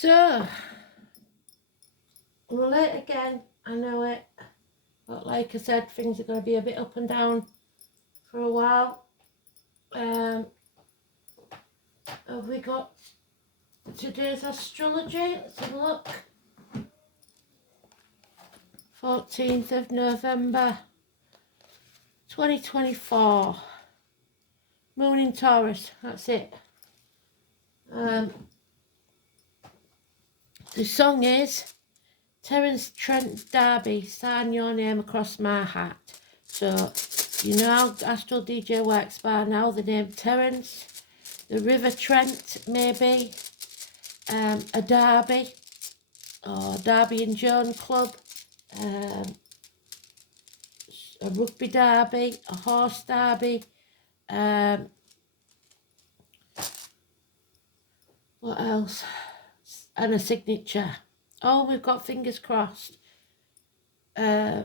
So, we're late again, I know it, but like I said, things are going to be a bit up and down for a while. Have we got today's astrology? Let's have a look. 14th of November 2024. Moon in Taurus, that's it. The song is Terence Trent D'Arby, Sign Your Name Across My Heart. So, you know how Astral DJ works by now, the name Terence, the River Trent maybe, a derby, or Derby and Joan Club, a rugby derby, a horse derby, what else, and a signature. Oh, we've got fingers crossed. Is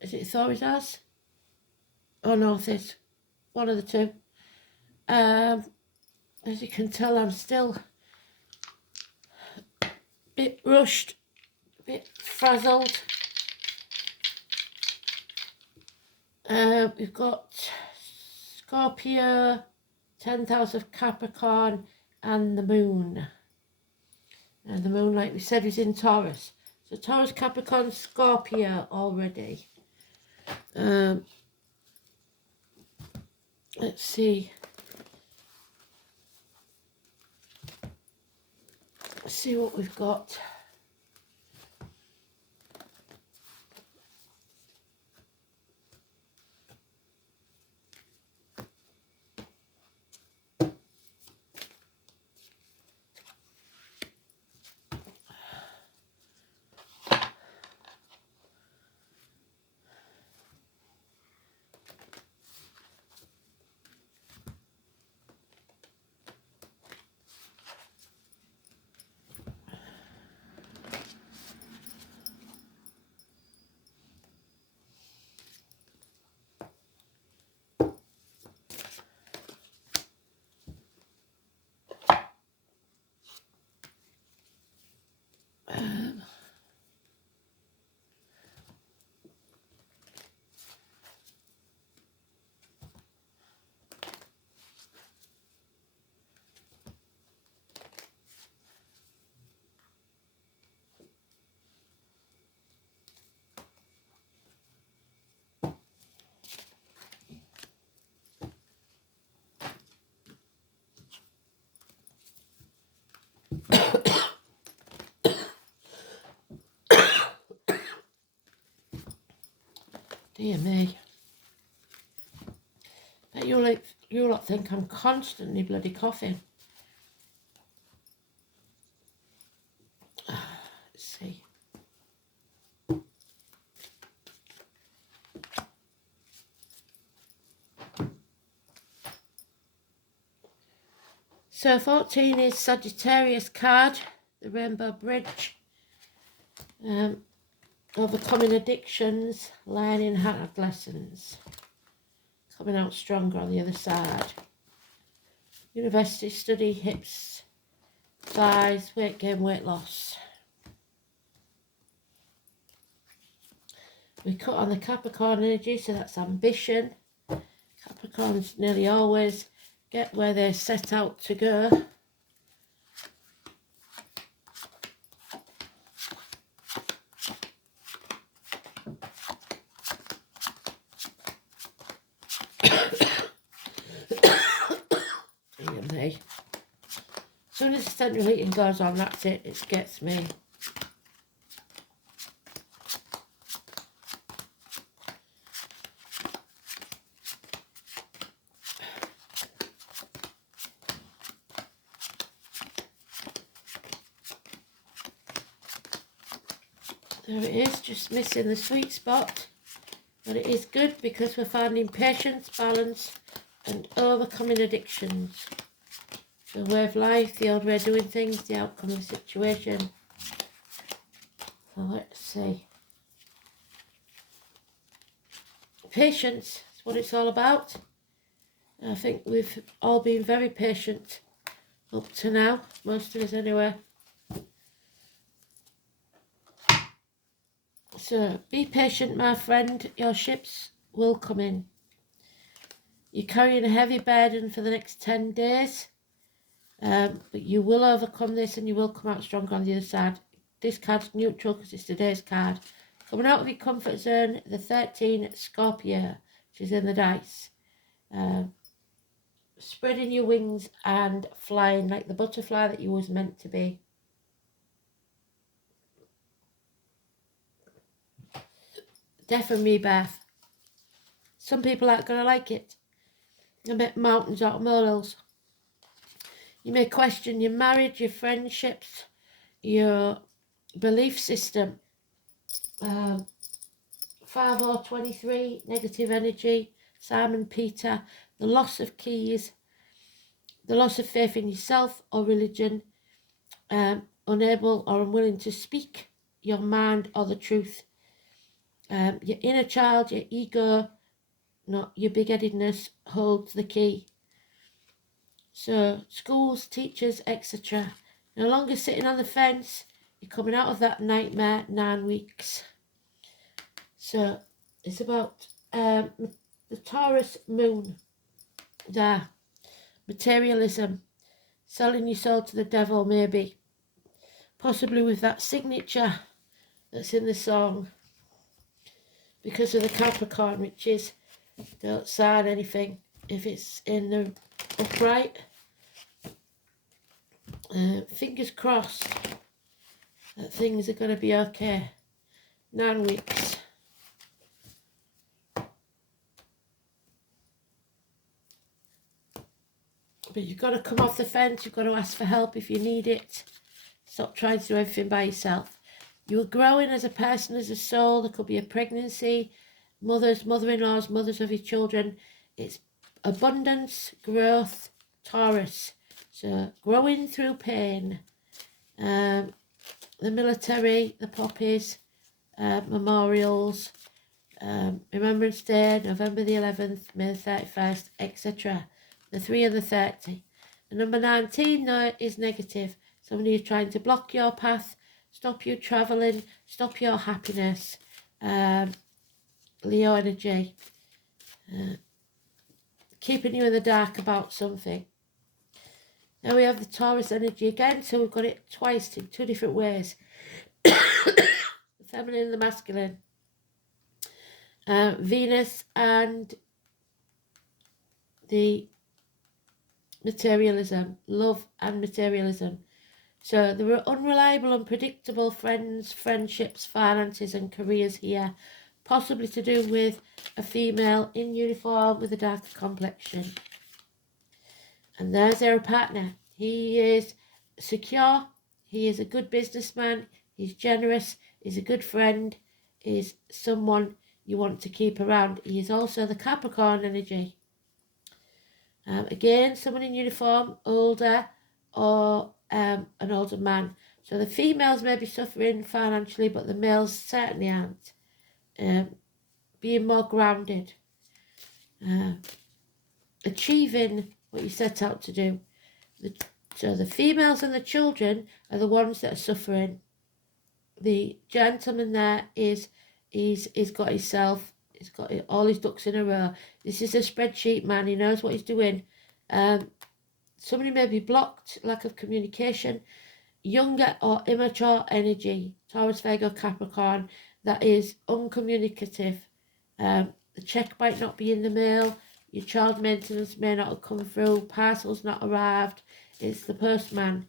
it Thorizaz? Oh no, it's one of the two. As you can tell, I'm still a bit rushed, a bit frazzled. We've got Scorpio, 10th house of Capricorn, and the moon. And the moon, like we said, is in Taurus. So Taurus, Capricorn, Scorpio already. Let's see. Let's see what we've got. Dear me. Bet you lot think I'm constantly bloody coughing. Let's see. So 14 is Sagittarius card, the Rainbow Bridge. Overcoming addictions, learning hard lessons. Coming out stronger on the other side. University study, hips, thighs, weight gain, weight loss. We cut on the Capricorn energy, so that's ambition. Capricorns nearly always get where they set out to go. As soon as the central heating goes on, that's it, it gets me. There it is, just missing the sweet spot. But it is good because we're finding patience, balance and overcoming addictions. The way of life, the old way of doing things, the outcome of the situation. So let's see. Patience is what it's all about. I think we've all been very patient up to now, most of us anyway. So be patient, my friend. Your ships will come in. You're carrying a heavy burden for the next 10 days. But you will overcome this and you will come out stronger on the other side. This card's neutral because it's today's card. Coming out of your comfort zone, the 13 Scorpio, which is in the dice. Spreading your wings and flying like the butterfly that you was meant to be. Death and rebirth. Some people aren't going to like it. You make mountains out of molehills. You may question your marriage, your friendships, your belief system. 5023, negative energy. Simon Peter, the loss of keys, the loss of faith in yourself or religion, unable or unwilling to speak your mind or the truth. Your inner child, your ego, not your big-headedness, holds the key. So schools, teachers, etc. No longer sitting on the fence. You're coming out of that nightmare, 9 weeks. So it's about the Taurus moon there. Materialism. Selling your soul to the devil, maybe. Possibly with that signature that's in the song. Because of the Capricorn, which is don't sign anything if it's in the upright. Fingers crossed that things are going to be okay. 9 weeks. But you've got to come off the fence. You've got to ask for help if you need it. Stop trying to do everything by yourself. You are growing as a person, as a soul. There could be a pregnancy, mothers, mother-in-laws, mothers of your children. It's abundance, growth, Taurus. So growing through pain. The military, the poppies, memorials, Remembrance Day, November the 11th, May the 31st, etc. The 3 and the 30. The number 19 though is negative. Somebody is trying to block your path, stop you travelling, stop your happiness. Leo energy. Keeping you in the dark about something. Now we have the Taurus energy again, so we've got it twice in 2 different ways. The feminine and the masculine. Venus and the materialism, love and materialism. So there are unreliable, unpredictable friends, friendships, finances and careers here, possibly to do with a female in uniform with a darker complexion. And there's our partner. He is secure, he is a good businessman, he's generous, he's a good friend, is someone you want to keep around. He is also the Capricorn energy. Again, someone in uniform, older, or an older man. So the females may be suffering financially, but the males certainly aren't. Being more grounded. Achieving what you set out to do. So the females and the children are the ones that are suffering. The gentleman there he's got himself, he's got all his ducks in a row. This is a spreadsheet man, he knows what he's doing. Somebody may be blocked, lack of communication, younger or immature energy, Taurus, Virgo, Capricorn, that is uncommunicative. The check might not be in the mail, your child maintenance may not have come through, parcels not arrived, it's the postman.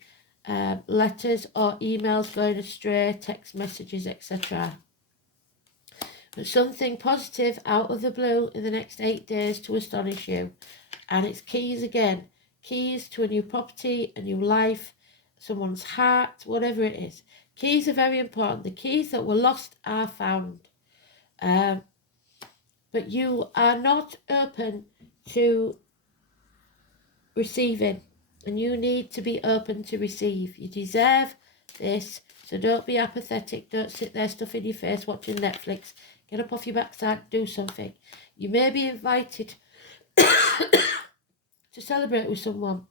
Letters or emails going astray, text messages, etc. But something positive out of the blue in the next 8 days to astonish you. And it's keys again. Keys to a new property, a new life, someone's heart, whatever it is. Keys are very important. The keys that were lost are found. But you are not open to receiving. And you need to be open to receive. You deserve this. So don't be apathetic. Don't sit there stuffing your face watching Netflix. Get up off your backside. Do something. You may be invited to celebrate with someone.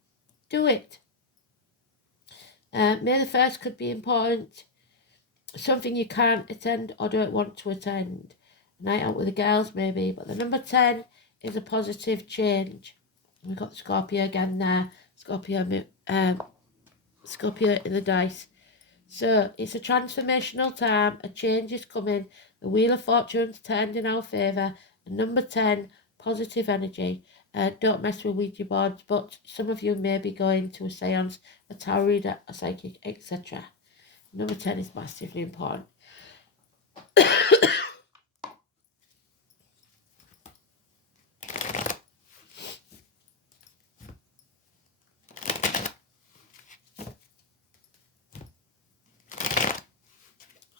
Do it. May the 1st could be important. something you can't attend or don't want to attend. A night out with the girls maybe, but the number 10 is a positive change. We've got Scorpio again there, Scorpio in the dice. So it's a transformational time, a change is coming, the Wheel of Fortune's turned in our favour, and number 10, positive energy. Don't mess with Ouija boards, but some of you may be going to a seance, a tarot reader, a psychic, etc. Number 10 is massively important.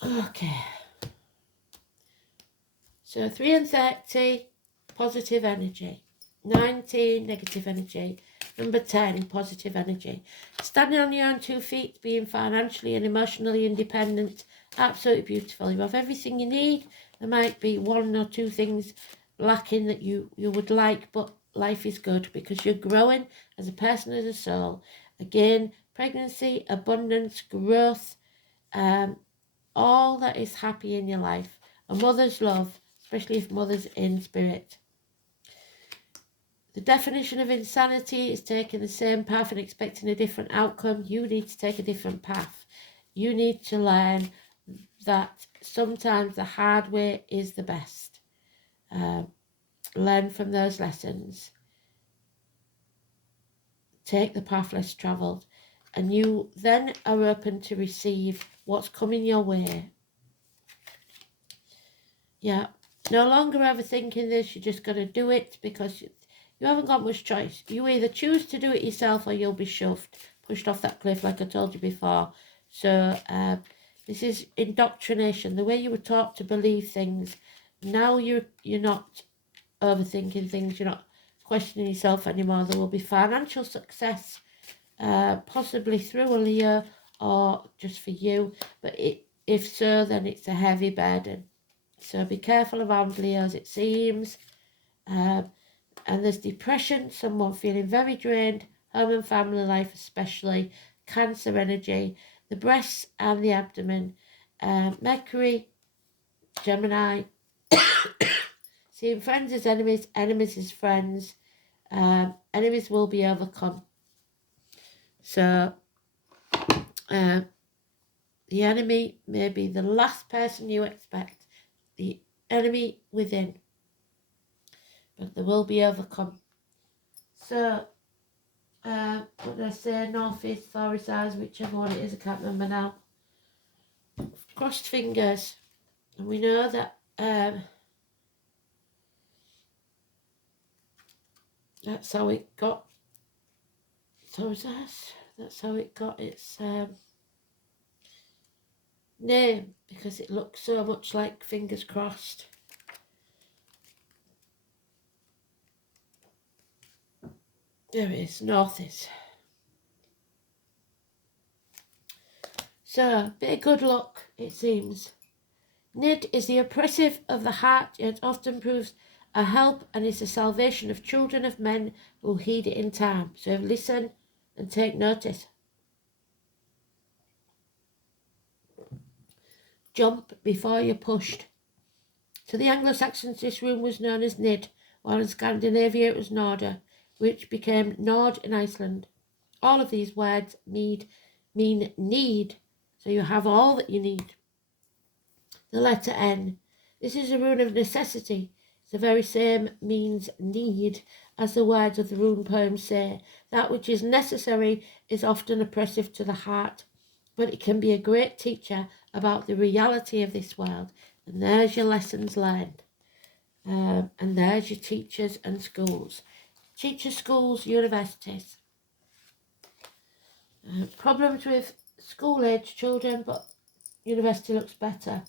Okay. So 3 and 30, positive energy. 19, negative energy. Number 10, positive energy. Standing on your own 2 feet, being financially and emotionally independent, absolutely beautiful. You have everything you need. There might be 1 or 2 things lacking that you would like, but life is good because you're growing as a person, as a soul. Again, pregnancy, abundance, growth, all that is happy in your life. A mother's love, especially if mother's in spirit. The definition of insanity is taking the same path and expecting a different outcome. You need to take a different path. You need to learn that sometimes the hard way is the best. Learn from those lessons. Take the path less travelled. And you then are open to receive what's coming your way. Yeah. No longer overthinking this. You're just going to do it because you haven't got much choice. You either choose to do it yourself or you'll be pushed off that cliff like I told you before. So this is indoctrination. The way you were taught to believe things. Now you're not overthinking things. You're not questioning yourself anymore. There will be financial success, possibly through a Leo or just for you. But if so, then it's a heavy burden. So be careful around Leos, it seems. And there's depression, someone feeling very drained, home and family life especially, Cancer energy, the breasts and the abdomen, Mercury, Gemini, seeing friends as enemies, enemies as friends, enemies will be overcome. So the enemy may be the last person you expect, the enemy within, but they will be overcome. So what did I say? North, east, far east, eyes, whichever one it is, I can't remember now. Crossed fingers. And we know that that's how it got. So is that's how it got its name, because it looks so much like fingers crossed. There it is, north is. So, bit of good luck, it seems. Nid is the oppressive of the heart, yet often proves a help and is the salvation of children of men who heed it in time. So listen and take notice. Jump before you're pushed. To the Anglo-Saxons, this rune was known as Nid, while in Scandinavia it was Norda, which became Nord in Iceland. All of these words mean need, so you have all that you need. The letter N. This is a rune of necessity. It's the very same means need as the words of the rune poem say. That which is necessary is often oppressive to the heart, but it can be a great teacher about the reality of this world. And there's your lessons learned. And there's your teachers and schools. Teachers, schools, universities. Problems with school-age children, but university looks better.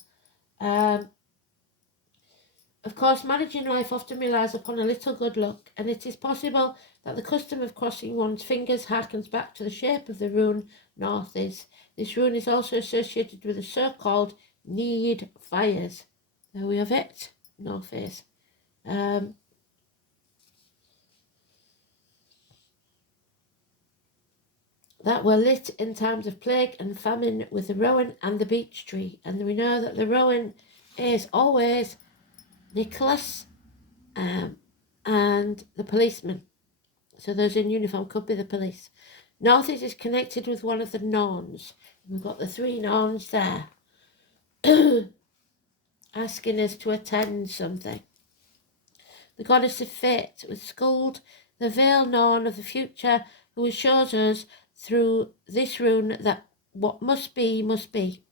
Of course, managing life often relies upon a little good luck, and it is possible that the custom of crossing one's fingers harkens back to the shape of the rune north is. This rune is also associated with the so-called need fires. There we have it, north is. that were lit in times of plague and famine with the rowan and the beech tree. And we know that the rowan is always Nicholas and the policeman. So those in uniform could be the police. Northeast is connected with one of the Norns. We've got the 3 Norns there asking us to attend something. The goddess of fate was Skuld, the veiled Norn of the future, who shows us through this rune that what must be, must be.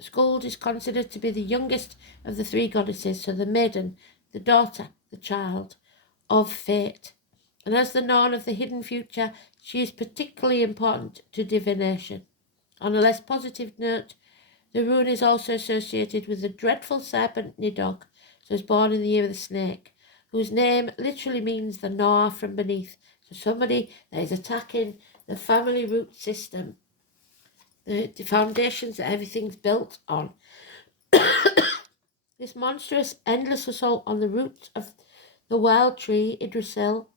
Skuld is considered to be the youngest of the 3 goddesses, so the maiden, the daughter, the child of fate. And as the Norn of the hidden future, she is particularly important to divination. On a less positive note, the rune is also associated with the dreadful serpent Nidog, so was born in the year of the snake, whose name literally means the gnawer from beneath. So somebody that is attacking the family root system, the foundations that everything's built on. This monstrous, endless assault on the roots of the wild tree, Yggdrasil,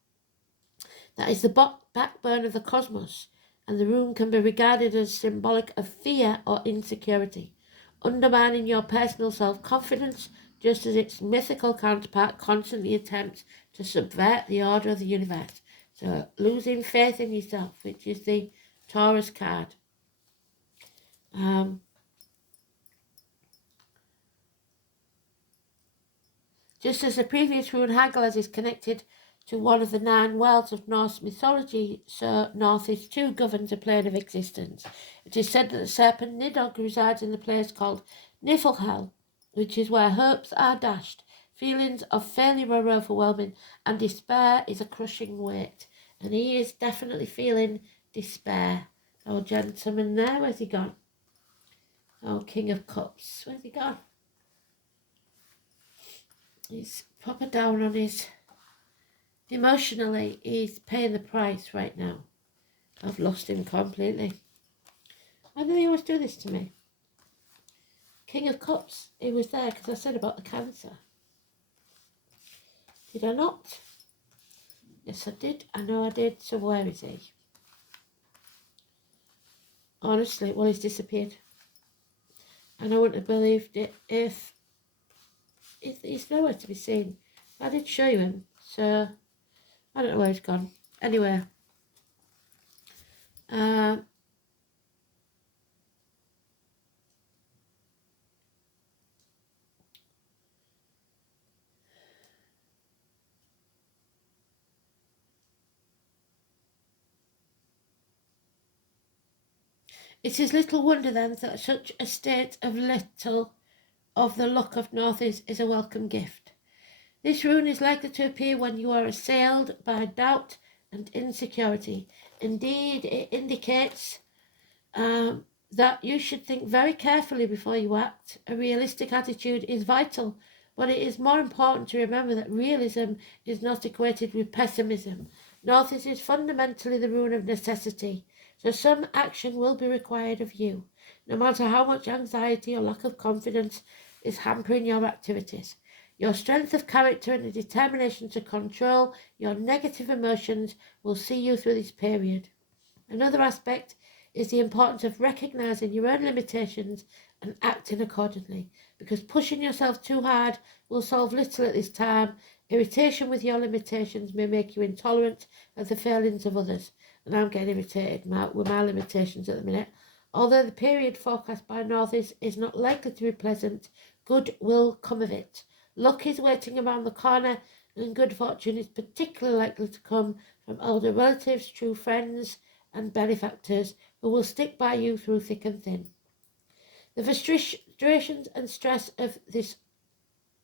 that is the backbone of the cosmos, and the rune can be regarded as symbolic of fear or insecurity, undermining your personal self-confidence, just as its mythical counterpart constantly attempts to subvert the order of the universe. So losing faith in yourself, which is the Taurus card. Just as the previous rune Hagalaz is connected to one of the 9 worlds of Norse mythology, so Northeast too governs a plane of existence. It is said that the serpent Nidog resides in the place called Niflhel, which is where hopes are dashed, feelings of failure are overwhelming, and despair is a crushing weight. And he is definitely feeling despair. Oh, gentleman there, where's he gone? Oh, King of Cups, where's he gone? He's proper down on his... Emotionally, he's paying the price right now. I've lost him completely. Why do they always do this to me? King of Cups, he was there because I said about the cancer. Did I not? Yes, I did. I know I did. So where is he? Honestly, well, he's disappeared. And I wouldn't have believed it if he's nowhere to be seen. I did show you him, so I don't know where he's gone. Anyway, it is little wonder then that such a state of little of the luck of Northeast is a welcome gift. This rune is likely to appear when you are assailed by doubt and insecurity. Indeed, it indicates that you should think very carefully before you act. A realistic attitude is vital, but it is more important to remember that realism is not equated with pessimism. Northeast is fundamentally the rune of necessity, so some action will be required of you, no matter how much anxiety or lack of confidence is hampering your activities. Your strength of character and the determination to control your negative emotions will see you through this period. Another aspect is the importance of recognizing your own limitations and acting accordingly, because pushing yourself too hard will solve little at this time. Irritation with your limitations may make you intolerant of the failings of others, and I'm getting irritated with my limitations at the minute. Although the period forecast by Northeast is not likely to be pleasant, good will come of it. Luck is waiting around the corner, and good fortune is particularly likely to come from older relatives, true friends, and benefactors who will stick by you through thick and thin. The frustrations and stress of this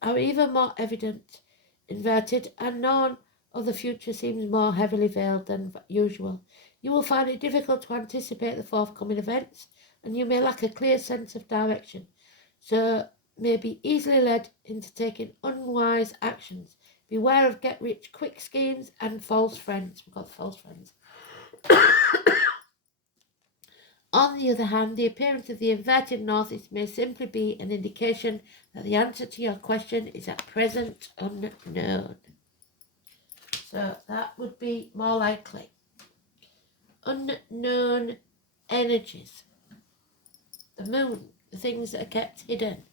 are even more evident, inverted, and none of the future seems more heavily veiled than usual. You will find it difficult to anticipate the forthcoming events, and you may lack a clear sense of direction, so may be easily led into taking unwise actions. Beware of get-rich-quick schemes and false friends. We've got false friends. On the other hand, the appearance of the inverted northeast may simply be an indication that the answer to your question is at present unknown. So that would be more likely. Unknown energies. The moon, the things that are kept hidden.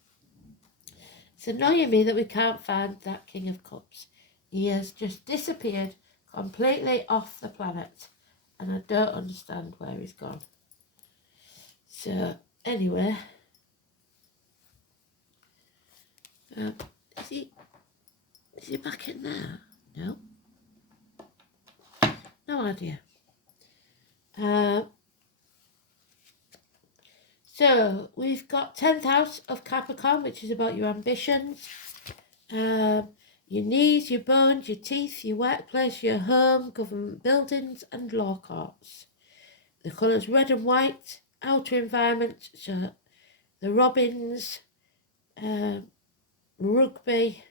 It's annoying me that we can't find that King of Cups. He has just disappeared completely off the planet, and I don't understand where he's gone. So, anyway, is he back in there? No. No idea. So, we've got 10th house of Capricorn, which is about your ambitions, your knees, your bones, your teeth, your workplace, your home, government buildings, and law courts. The colours red and white, outer environment, so the robins, rugby,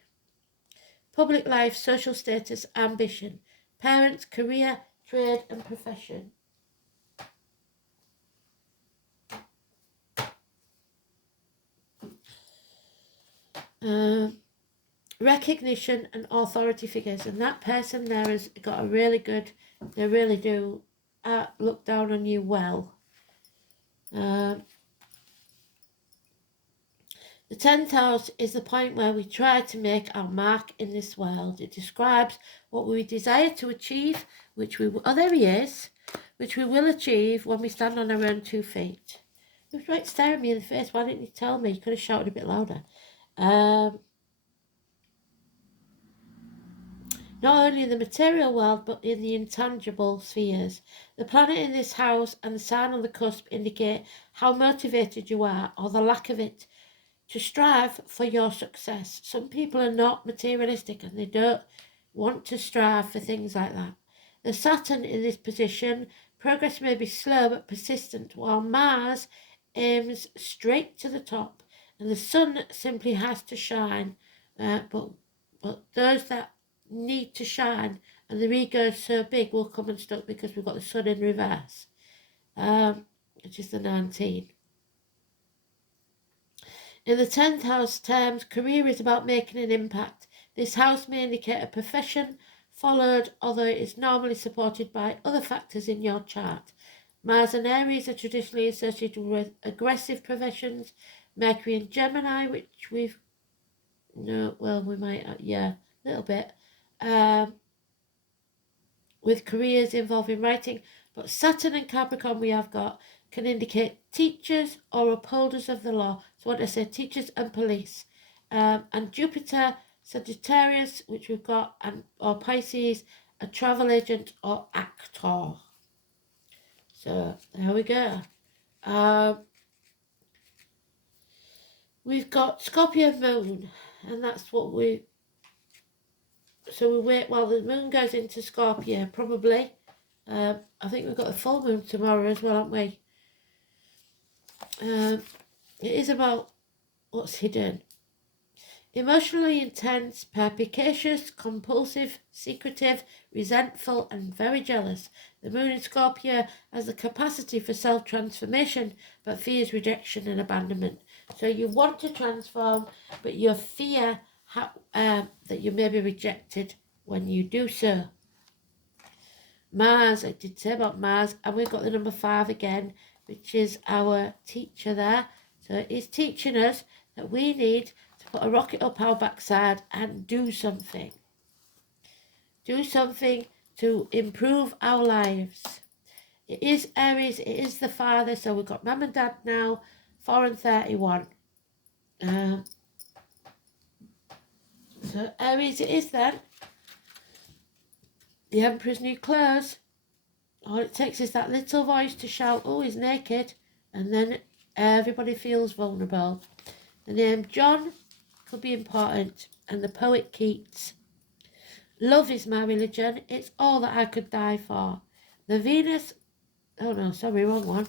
public life, social status, ambition, parents, career, trade, and profession. Recognition and authority figures, and that person there has got a really good, they really do look down on you well. The 10th house is the point where we try to make our mark in this world. It describes what we desire to achieve, which we, oh there he is, which we will achieve when we stand on our own 2 feet. He was right staring me in the face. Why didn't you tell me? You could have shouted a bit louder. Not only in the material world, but in the intangible spheres. The planet in this house and the sign on the cusp indicate how motivated you are, or the lack of it, to strive for your success. Some people are not materialistic and they don't want to strive for things like that. The Saturn in this position, progress may be slow but persistent, while Mars aims straight to the top, and the Sun simply has to shine. But those that need to shine and their ego is so big will come unstuck because we've got the Sun in reverse, which is the 19. In the 10th house terms, career is about making an impact. This house may indicate a profession followed, although it is normally supported by other factors in your chart. Mars and Aries are traditionally associated with aggressive professions. Mercury and Gemini, which we've, no, well, we might, yeah, a little bit, with careers involving writing. But Saturn and Capricorn we have got can indicate teachers or upholders of the law. So what I say, teachers and police. And Jupiter, Sagittarius, which we've got, and or Pisces, a travel agent or actor. So there we go. We've got Scorpio moon, and that's what we. So we wait while the moon goes into Scorpio, probably. I think we've got a full moon tomorrow as well, haven't we? It is about what's hidden. Emotionally intense, perspicacious, compulsive, secretive, resentful, and very jealous. The moon in Scorpio has the capacity for self-transformation, but fears rejection and abandonment. So you want to transform, but you fear that you may be rejected when you do so. Mars, I did say about Mars, and we've got the number 5 again, which is our teacher there. So it's teaching us that we need to put a rocket up our backside and do something. Do something to improve our lives. It is Aries, it is the father, so we've got mum and dad now, 4 and 31. So Aries it is then. The Emperor's new clothes. All it takes is that little voice to shout, oh, he's naked, and then everybody feels vulnerable. The name John could be important, and the poet Keats. Love is my religion, it's all that I could die for. The Venus, oh no, sorry, wrong one.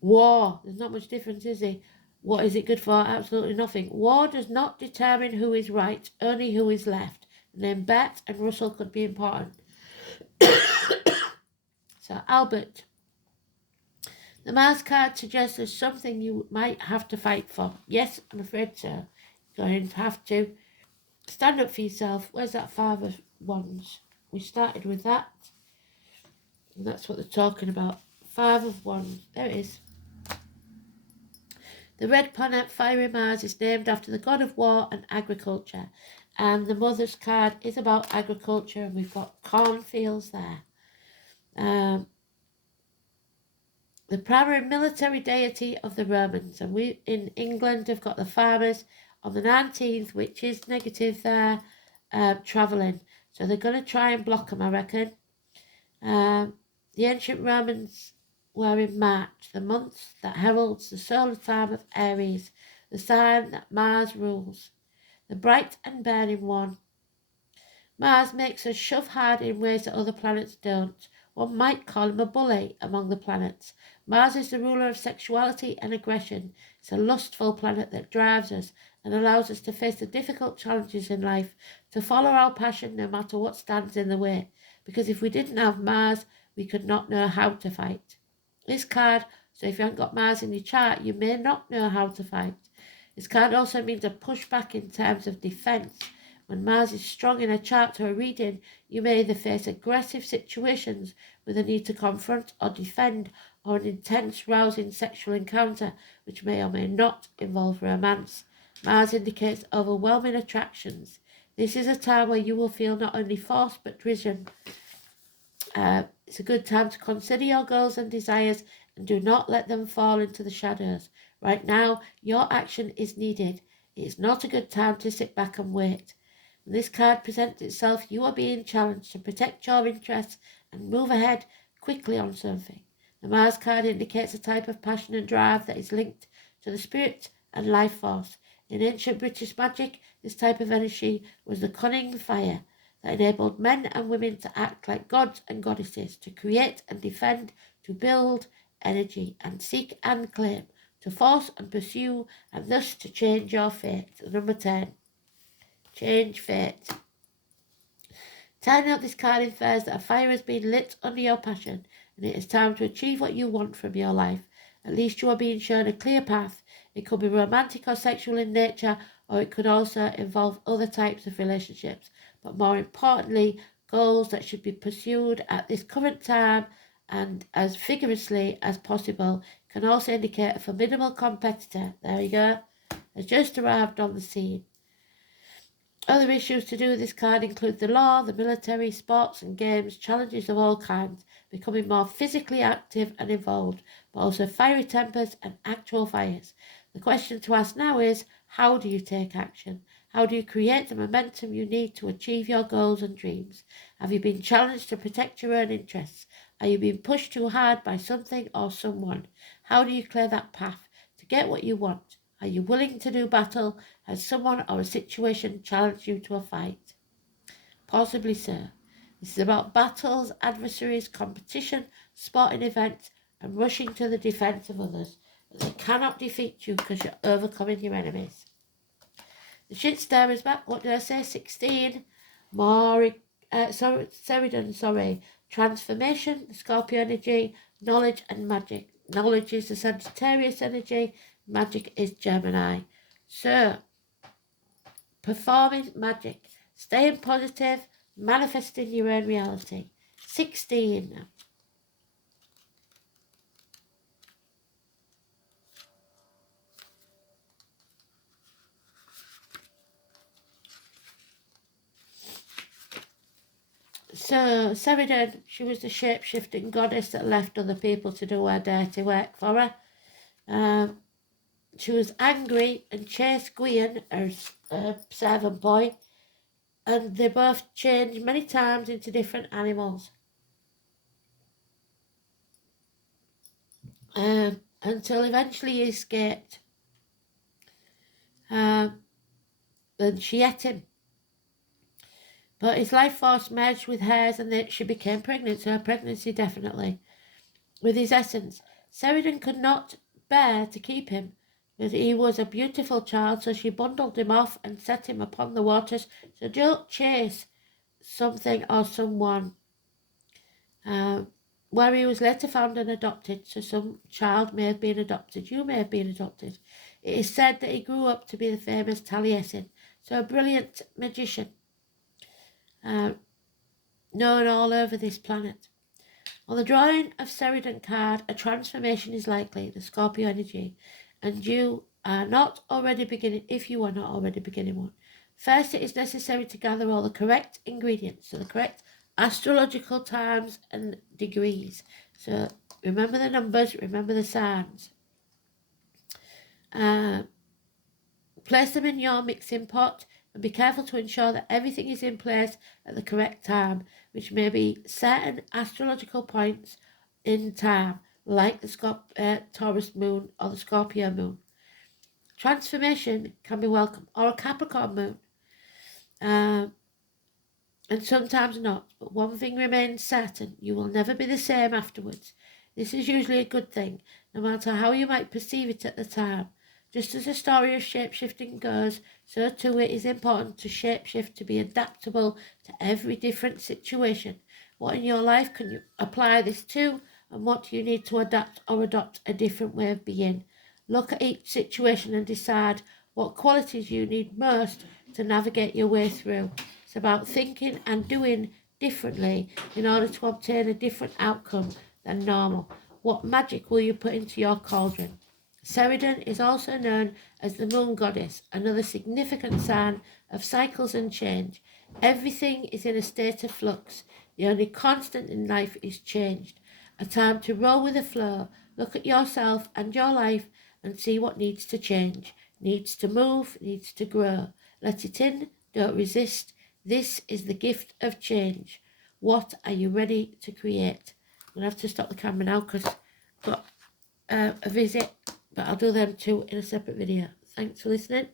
War, there's not much difference, is there? What is it good for? Absolutely nothing. War does not determine who is right, only who is left. The name Bert and Russell could be important. So Albert. The Mars card suggests there's something you might have to fight for. Yes, I'm afraid so. You're going to have to stand up for yourself. Where's that 5 of Wands? We started with that. And that's what they're talking about. 5 of Wands. There it is. The red planet, fiery Mars, is named after the god of war and agriculture. And the Mother's card is about agriculture, and we've got cornfields there. The primary military deity of the Romans. And we in England have got the farmers on the 19th, which is negative there, travelling. So they're going to try and block them, I reckon. The ancient Romans were in March, the month that heralds the solar time of Aries, the sign that Mars rules, the bright and burning one. Mars makes us shove hard in ways that other planets don't. One might call him a bully among the planets. Mars is the ruler of sexuality and aggression. It's a lustful planet that drives us and allows us to face the difficult challenges in life, to follow our passion no matter what stands in the way. Because if we didn't have Mars, we could not know how to fight. This card, so if you haven't got Mars in your chart, you may not know how to fight. This card also means a pushback in terms of defence. When Mars is strong in a chart or a reading, you may either face aggressive situations with a need to confront or defend, or an intense, rousing sexual encounter, which may or may not involve romance. Mars indicates overwhelming attractions. This is a time where you will feel not only force but driven. It's a good time to consider your goals and desires and do not let them fall into the shadows. Right now, your action is needed. It is not a good time to sit back and wait. When this card presents itself, you are being challenged to protect your interests and move ahead quickly on something. The Mars card indicates a type of passion and drive that is linked to the spirit and life force. In ancient British magic, this type of energy was the cunning fire that enabled men and women to act like gods and goddesses, to create and defend, to build energy and seek and claim, to force and pursue, and thus to change your fate. Number 10. Change fate. Tying up this card infers that a fire has been lit under your passion, and it is time to achieve what you want from your life. At least you are being shown a clear path. It could be romantic or sexual in nature, or it could also involve other types of relationships. But more importantly, goals that should be pursued at this current time and as vigorously as possible. Can also indicate a formidable competitor, there you go, has just arrived on the scene. Other issues to do with this card include the law, the military, sports and games, challenges of all kinds, becoming more physically active and involved, but also fiery tempers and actual fires. The question to ask now is, how do you take action? How do you create the momentum you need to achieve your goals and dreams? Have you been challenged to protect your own interests? Are you being pushed too hard by something or someone? How do you clear that path to get what you want? Are you willing to do battle? Has someone or a situation challenged you to a fight? Possibly so. This is about battles, adversaries, competition, sporting events, and rushing to the defence of others. But they cannot defeat you because you're overcoming your enemies. The shit star is back. What did I say? 16. Ceridon. Transformation, the Scorpio energy, knowledge and magic. Knowledge is the Sagittarius energy. Magic is Gemini. So, performing magic, staying positive, manifesting your own reality. 16. So, Ceridon, she was the shape-shifting goddess that left other people to do her dirty work for her. She was angry and chased Gwion, her servant boy, and they both changed many times into different animals. Until eventually he escaped. And she ate him. But his life force merged with hers and she became pregnant, so her pregnancy definitely. With his essence, Ceridon could not bear to keep him, but he was a beautiful child, so she bundled him off and set him upon the waters. So don't chase something or someone. Where he was later found and adopted, so some child may have been adopted. You may have been adopted. It is said that he grew up to be the famous Taliesin, so a brilliant magician, known all over this planet. On the drawing of Sheridan card, a transformation is likely, the Scorpio energy, and you are not already beginning, if you are not already beginning one. First, it is necessary to gather all the correct ingredients, so the correct astrological times and degrees. So remember the numbers, remember the signs. Place them in your mixing pot and be careful to ensure that everything is in place at the correct time, which may be certain astrological points in time, like the Taurus moon or the Scorpio moon. Transformation can be welcome, or a Capricorn moon, and sometimes not. But one thing remains certain: you will never be the same afterwards. This is usually a good thing, no matter how you might perceive it at the time. Just as the story of shapeshifting goes, so too it is important to shapeshift to be adaptable to every different situation. What in your life can you apply this to, and what do you need to adapt or adopt a different way of being? Look at each situation and decide what qualities you need most to navigate your way through. It's about thinking and doing differently in order to obtain a different outcome than normal. What magic will you put into your cauldron? Sheridan is also known as the moon goddess, another significant sign of cycles and change. Everything is in a state of flux. The only constant in life is change. A time to roll with the flow, look at yourself and your life and see what needs to change, needs to move, needs to grow. Let it in, don't resist. This is the gift of change. What are you ready to create? I'm going to have to stop the camera now because I've got a visit, but I'll do them two in a separate video. Thanks for listening.